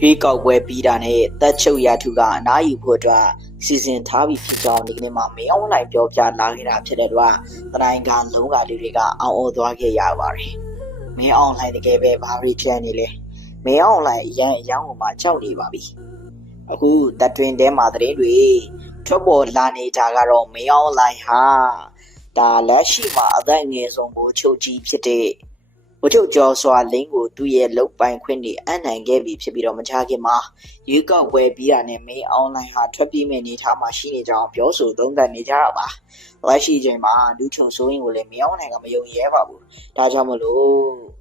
ရွေးကောက်ပွဲပြီးတာနဲ့တက်ချုပ်ရထုကအနားယူဖို့အတွက်စီစဉ်ထားပြီးဖြစ်ကြောင်းဒီကနေ့မှမင်းအွန်လိုင်းပြောပြလာခဲ့တာဖြစ်တဲ့အတွက်တနိုင်ကလုံးကလူတွေကအောင်းအောသွားခဲ့ရပါတယ်။မင်းအွန်လိုင်းတကယ်ပဲဘာတွေပြန်နေလဲ။မင်းအွန်လိုင်းအရန်အယောင်းဟိုမှာကြောက်နေပါပြီ။အခုတက်တွင်တဲမှာသတင်းတွေထွက်ပေါ်လာနေတာကတော့မင်းအွန်လိုင်းဟာဒါလက်ရှိမှာအသက်ငယ်ဆုံးဘိုးချုပ်ကြီးဖြစ်တဲ့ ဝတ္ထုကျော်စွာလင်းကိုသူ့ရဲ့လုတ်ပိုင်ခွင့်တွေအနှံခဲ့ပြီဖြစ်ပြီးတော့မကြခင်မှာရွေးကောက်ပွဲပြီးတာနဲ့မင်းအွန်လိုင်းဟာထွက်ပြေးမဲ့နေထားမှာရှိနေကြအောင်ပြောဆိုသုံးသပ်နေကြတာပါ။လက်ရှိချိန်မှာလူချုံဆိုးရင်ကိုလည်းမင်းအွန်လိုင်းကမယုံရဲပါဘူး။ဒါကြောင့်မလို့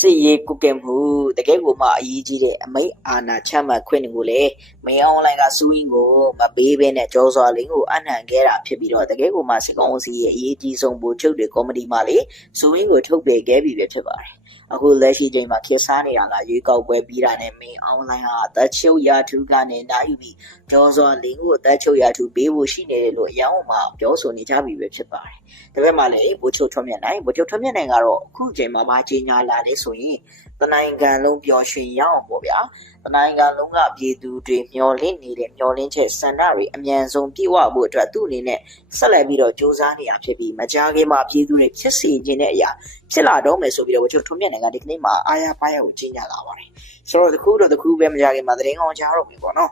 စစ်ရေးကုကဲမှုတကယ်ကိုမှအရေးကြီးတဲ့အမိတ်အာဏာချမှတ်ခွင့်တွေကိုလည်းမင်းအွန်လိုင်းကစူးရင်ကိုမပေးဘဲနဲ့ကျော်စွာလင်းကိုအနှံခဲ့တာဖြစ်ပြီးတော့တကယ်ကိုမှစစ်ကောင်စီရဲ့အရေးကြီးဆုံးဘူချုပ်တွေကော်မတီမှလေစူရင်းကိုထုတ်ပေခဲ့ပြီပဲဖြစ်ပါတယ်။အခုလက်ရှိချိန်မှာခေတ်စားနေတာကရွေးကောက်ပွဲပြီးတာနဲ့မင်းအွန်လိုင်းဟာတက်ချုပ်ရာထူးကနေနိုင်ယူပြီးကျော်စောလင်းကိုတက်ချုပ်ရာထူးပေးဖို့ရှိနေတယ်လို့အယောင်မှာပြောဆိုနေကြပြီပဲဖြစ်ပါတယ်။ဒါပေမဲ့လည်းဘူချုပ်ထွန်းမြတ်နိုင်ဘူချုပ်ထွန်းမြတ်နိုင်ကတော့အခုချိန်မှာမကြီးညာလာလေဆိုရင်တနိုင်ငံလုံးပျော်ရွှင်ရအောင်ပေါ့ဗျာ။တနိုင်ငံလုံးကပြည်သူတွေမျှော်လင့်နေတဲ့မျှော်လင့်ချက်စန္ဒတွေအမြန်ဆုံးပြည့်ဝဖို့အတွက်သူ့အနေနဲ့ဆက်လက်ပြီးတော့စူးစမ်းနေရဖြစ်ပြီးမကြာခင်မှာပြည်သူတွေဖြစ်စေခြင်းတဲ့အရာဖြစ်လာတော့မယ်ဆိုပြီးတော့ဝချုပ်ထုံးမြတ်နိုင်ကဒီကနေ့မှာအာရပါရကိုကြီးညာလာပါတယ်ဆိုတော့တခုတော့တခုပဲမကြခင်မှာသတင်းကောင်းကြားတော့ပြီပေါ့နော်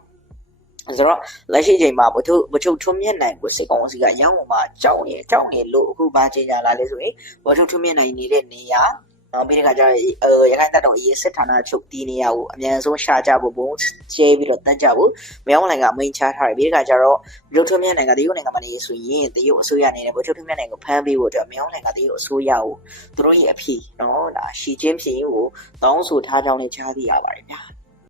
ဆိုတော့လက်ရှိချိန်မှာဝချုပ်ဝချုပ်ထုံးမြတ်နိုင်ကိုစိတ်ကောင်းစီကရောင်းပေါ်မှာကြောက်နေကြောက်နေလို့အခုပါကြီးညာလာလဲဆိုရင်ဝချုပ်ထုံးမြတ်နိုင်နေတဲ့နေရာ နောက်ပြီးတဲ့ခါကျတော့အဲရခိုင်တပ်တော်ရေးစစ်ဌာနချုပ်တီးနေရကိုအမြန်ဆုံးရှာကြဖို့ဘုံကျဲပြီးတော့တန်းကြဖို့မယောင်းလိုင်ကအမိန်ချထားတယ်ပြီးတဲ့ခါကျတော့ဝချုပ်ထုံးမြတ်နိုင်ကတရုတ်နိုင်ငံမှာနေဆိုရင်တရုတ်အစိုးရအနေနဲ့ဝချုပ်ထုံးမြတ်နိုင်ကိုဖမ်းပေးဖို့အတွက်မယောင်းလိုင်ကတရုတ်အစိုးရကိုသူတို့ရဲ့အဖြစ်နော်ဒါရှီချင်းဖြစ်ကိုတောင်းဆိုထားကြောင်းလည်းကြားသိရပါတယ်ဗျာ